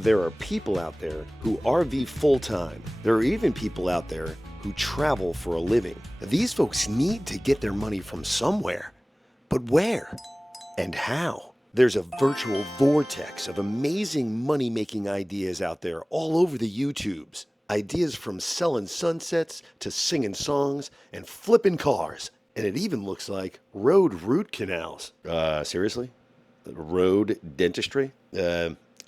There are people out there who RV full-time. There are even people out there who travel for a living. These folks need to get their money from somewhere. But where? And how? There's a virtual vortex of amazing money-making ideas out there all over the YouTubes. Ideas from selling sunsets to singing songs and flipping cars. And it even looks like road root canals. Seriously? Road dentistry?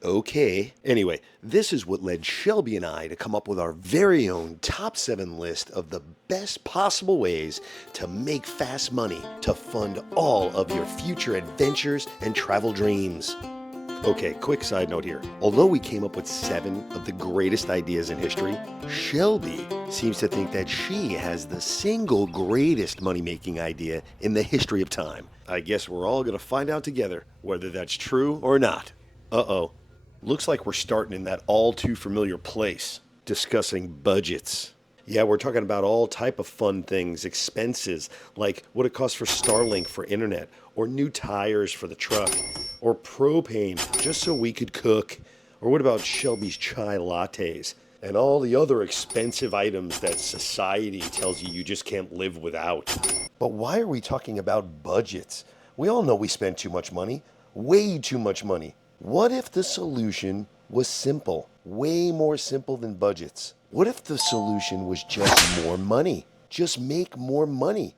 Okay. Anyway, this is what led Shelby and I to come up with our very own top 7 list of the best possible ways to make fast money to fund all of your future adventures and travel dreams. Okay, quick side note here. Although we came up with 7 of the greatest ideas in history, Shelby seems to think that she has the single greatest money-making idea in the history of time. I guess we're all gonna find out together whether that's true or not. Uh-oh. Looks like we're starting in that all too familiar place, discussing budgets. Yeah, we're talking about all type of fun things, expenses, like what it costs for Starlink for internet, or new tires for the truck, or propane just so we could cook, or what about Shelby's chai lattes, and all the other expensive items that society tells you just can't live without. But why are we talking about budgets? We all know we spend too much money, way too much money. What if the solution was simple, way more simple than budgets? What if the solution was just more money? Just make more money.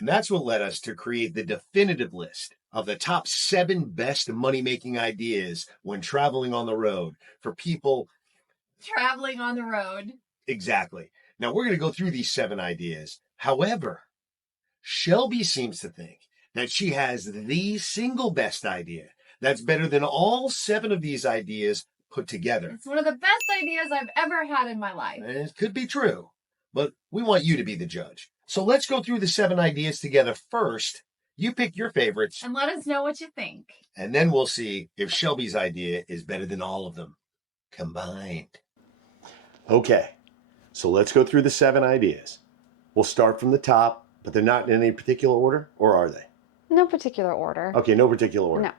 And that's what led us to create the definitive list of the top 7 best money-making ideas when traveling on the road for people traveling on the road. Exactly. Now we're going to go through these 7 ideas. However, Shelby seems to think that she has the single best idea that's better than all 7 of these ideas put together. It's one of the best ideas I've ever had in my life. And it could be true, but we want you to be the judge. So let's go through the 7 ideas together first. You pick your favorites. And let us know what you think. And then we'll see if Shelby's idea is better than all of them combined. Okay, so let's go through the 7 ideas. We'll start from the top, but they're not in any particular order, or are they? No particular order. Okay, no particular order. No.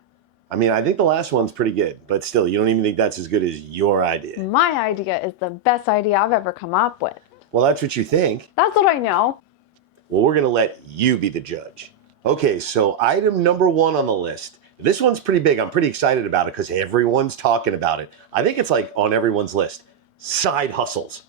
I mean, I think the last one's pretty good, but still, you don't even think that's as good as your idea. My idea is the best idea I've ever come up with. Well, that's what you think. That's what I know. Well, we're going to let you be the judge. Okay, so item number 1 on the list. This one's pretty big. I'm pretty excited about it because everyone's talking about it. I think it's like on everyone's list. Side hustles.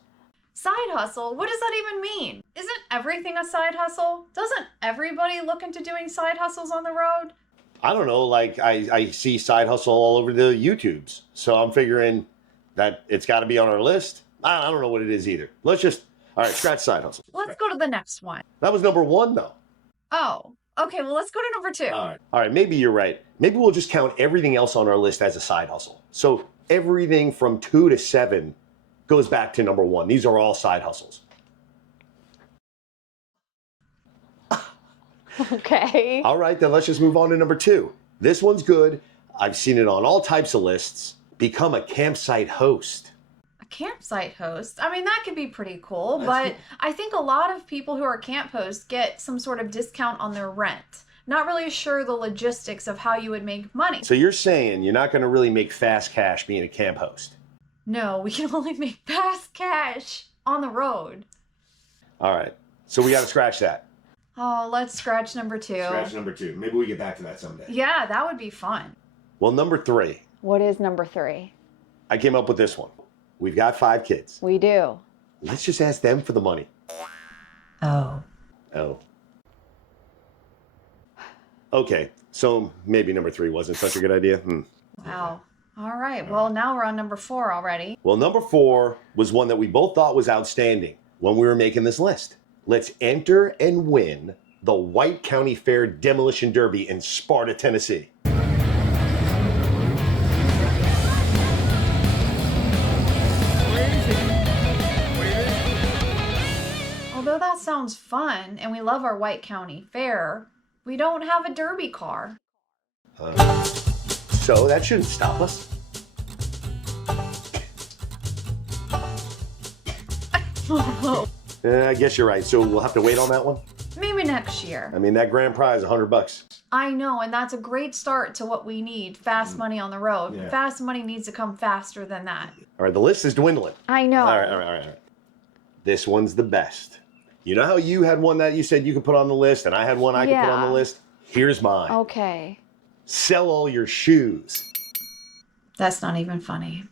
Side hustle? What does that even mean? Isn't everything a side hustle? Doesn't everybody look into doing side hustles on the road? I don't know, like I see side hustle all over the YouTubes. So I'm figuring that it's got to be on our list. I don't know what it is either. All right, scratch side hustle. Let's go to the next one. That was number 1 though. Oh, okay, well, let's go to number 2. All right, maybe you're right. Maybe we'll just count everything else on our list as a side hustle. So everything from 2 to 7 goes back to number 1. These are all side hustles. Okay. All right, then let's just move on to number 2. This one's good. I've seen it on all types of lists. Become a campsite host. A campsite host? I mean, that could be pretty cool, but I think a lot of people who are camp hosts get some sort of discount on their rent. Not really sure the logistics of how you would make money. So you're saying you're not going to really make fast cash being a camp host? No, we can only make fast cash on the road. All right, so we got to scratch that. Oh, let's scratch number 2. Scratch number 2. Maybe we get back to that someday. Yeah, that would be fun. Well, number 3. What is number 3? I came up with this one. We've got 5 kids. We do. Let's just ask them for the money. Oh. Okay, so maybe number 3 wasn't such a good idea. Wow. All right, well, now we're on number 4 already. Well, number 4 was one that we both thought was outstanding when we were making this list. Let's enter and win the White County Fair Demolition Derby in Sparta, Tennessee. Although that sounds fun, and we love our White County Fair, we don't have a derby car. So that shouldn't stop us. I guess you're right. So we'll have to wait on that one. Maybe next year. I mean, that grand prize, $100. I know, and that's a great start to what we need. Fast money on the road. Yeah. Fast money needs to come faster than that. All right, the list is dwindling. I know. All right. This one's the best. You know how you had one that you said you could put on the list, and I had one I could put on the Yeah. list? Here's mine. Okay. Sell all your shoes. That's not even funny.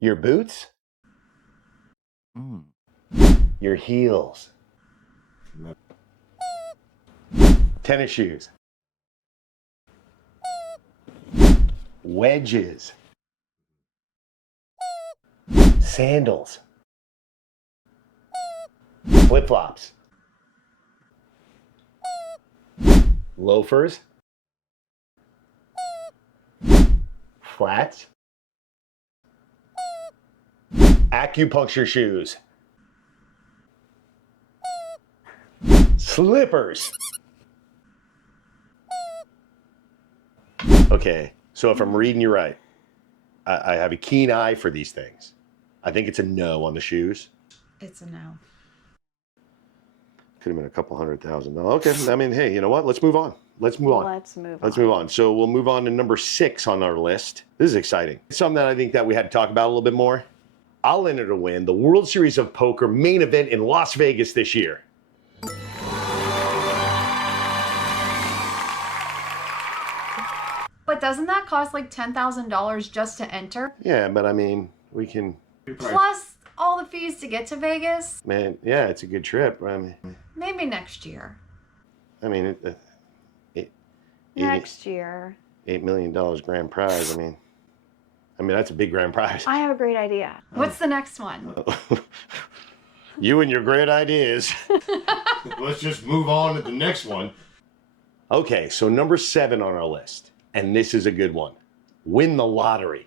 Your boots? Your heels. Tennis shoes. Wedges. Sandals. Flip-flops. Loafers. Flats. Acupuncture shoes. Slippers. Okay, so if I'm reading you right, I have a keen eye for these things. I think it's a no on the shoes. It's a no. Could have been a couple $100,000. Okay, I mean, hey, you know what? Let's move on. Let's move on. Let's move Let's on. move on. So we'll move on to number 6 on our list. This is exciting. Something that I think that we had to talk about a little bit more. I'll enter to win the World Series of Poker main event in Las Vegas this year. But doesn't that cost like $10,000 just to enter? Yeah, but I mean, we can, Plus all the fees to get to Vegas? man, yeah, it's a good trip. Maybe next year. I mean, Next year. $8 million grand prize. I mean, that's a big grand prize. I have a great idea. What's the next one? You and your great ideas. Let's just move on to the next one. Okay, so number 7 on our list, and this is a good one. Win the lottery.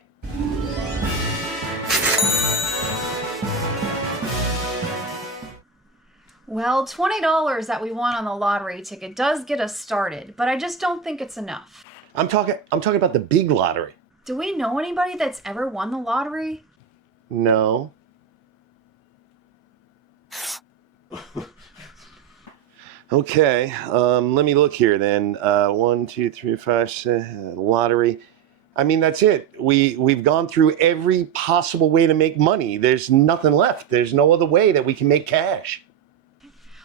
Well, $20 that we won on the lottery ticket does get us started, but I just don't think it's enough. I'm talking about the big lottery. Do we know anybody that's ever won the lottery? No. Okay, let me look here then. 1, 2, 3, 5, 6, lottery. I mean, that's it. We've gone through every possible way to make money. There's nothing left. There's no other way that we can make cash.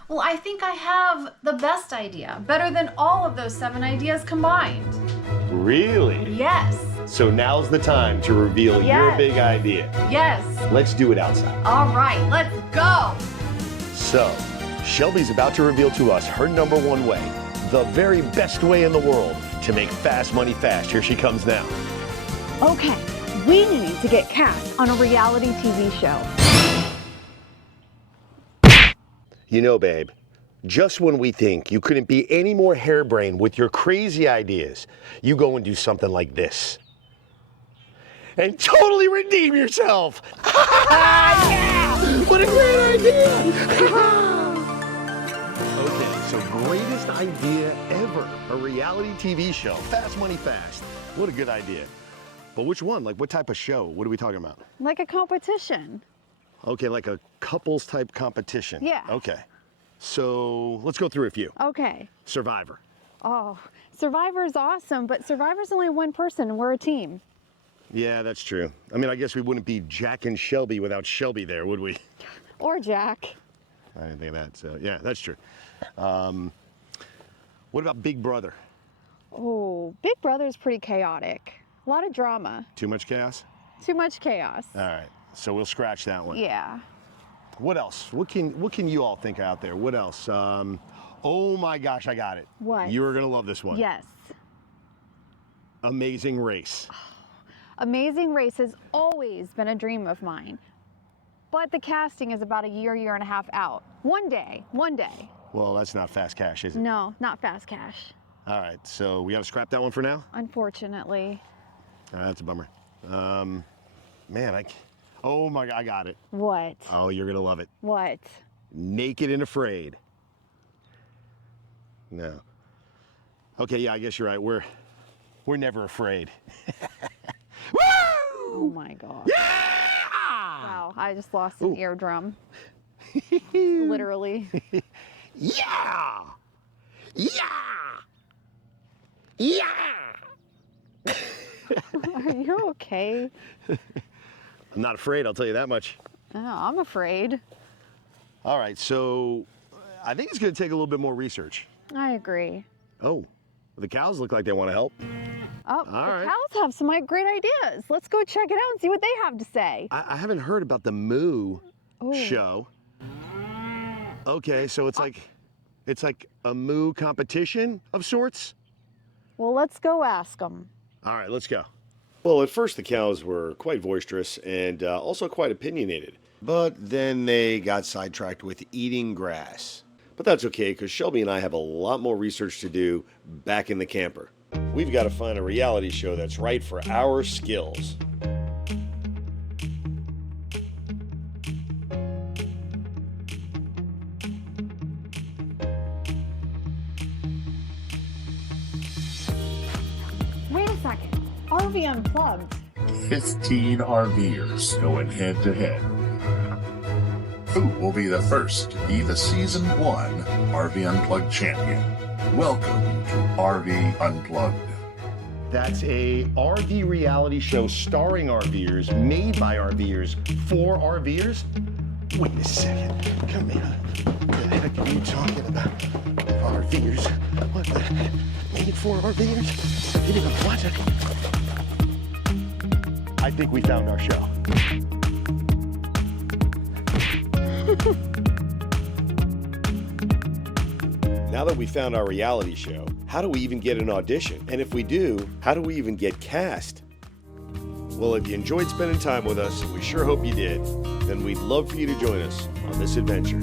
Well, I think I have the best idea. Better than all of those 7 ideas combined. Really? Yes. So now's the time to reveal your Yes. big idea. Yes. Let's do it outside. All right, let's go. So, Shelby's about to reveal to us her number 1 way, the very best way in the world to make fast money fast. Here she comes now. Okay, we need to get cast on a reality TV show. You know, babe, just when we think you couldn't be any more harebrained with your crazy ideas, you go and do something like this. And totally redeem yourself! Yeah! What a great idea! Okay, so greatest idea ever. A reality TV show. Fast Money Fast. What a good idea. But which one? Like, what type of show? What are we talking about? Like a competition. Okay, like a couples type competition. Yeah. Okay. So let's go through a few. Okay. Survivor. Oh, Survivor is awesome, but Survivor's only one person and we're a team. Yeah, that's true. I mean, I guess we wouldn't be Jack and Shelby without Shelby there, would we? Or Jack. I didn't think of that. So yeah, that's true. What about Big Brother? Oh, Big Brother's pretty chaotic. A lot of drama. Too much chaos? Too much chaos. All right. So we'll scratch that one. Yeah. What else? What can you all think out there? What else? Oh my gosh, I got it. What? You're gonna love this one. Yes. Amazing Race. Amazing Race has always been a dream of mine. But the casting is about a year and a half out. One day. Well, that's not fast cash, is it? No, not fast cash, All right. So we gotta scrap that one for now. unfortunately. That's a bummer. Man, oh my, I got it. What? Oh, you're gonna love it. What? Naked and Afraid. No. Okay, yeah, I guess you're right. We're never afraid. Oh my God. Yeah! Wow, I just lost an Ooh. eardrum. Literally. Yeah! Yeah! Yeah! Are you okay? I'm not afraid, I'll tell you that much. Oh, I'm afraid. All right, so I think it's going to take a little bit more research. I agree. Oh, the cows look like they want to help. Oh, the right. cows have some great ideas. Let's go check it out and see what they have to say. I haven't heard about the Moo Ooh. show. Okay, so it's like a moo competition of sorts? Well, let's go ask them. All right, let's go. Well, at first the cows were quite boisterous and also quite opinionated. But then they got sidetracked with eating grass. But that's okay, because Shelby and I have a lot more research to do back in the camper. We've got to find a reality show that's right for our skills. Wait a second. RV Unplugged. 15 RVers going head to head. Who will be the first to be the Season 1 RV Unplugged champion? Welcome to RV Unplugged. That's a RV reality show starring RVers, made by RVers, for RVers? Wait a second. Come here. What the heck are you talking about? RVers? What the heck? Made for RVers? You know what? I think we found our show. Now that we found our reality show, how do we even get an audition? And if we do, how do we even get cast? Well, if you enjoyed spending time with us, and we sure hope you did, then we'd love for you to join us on this adventure.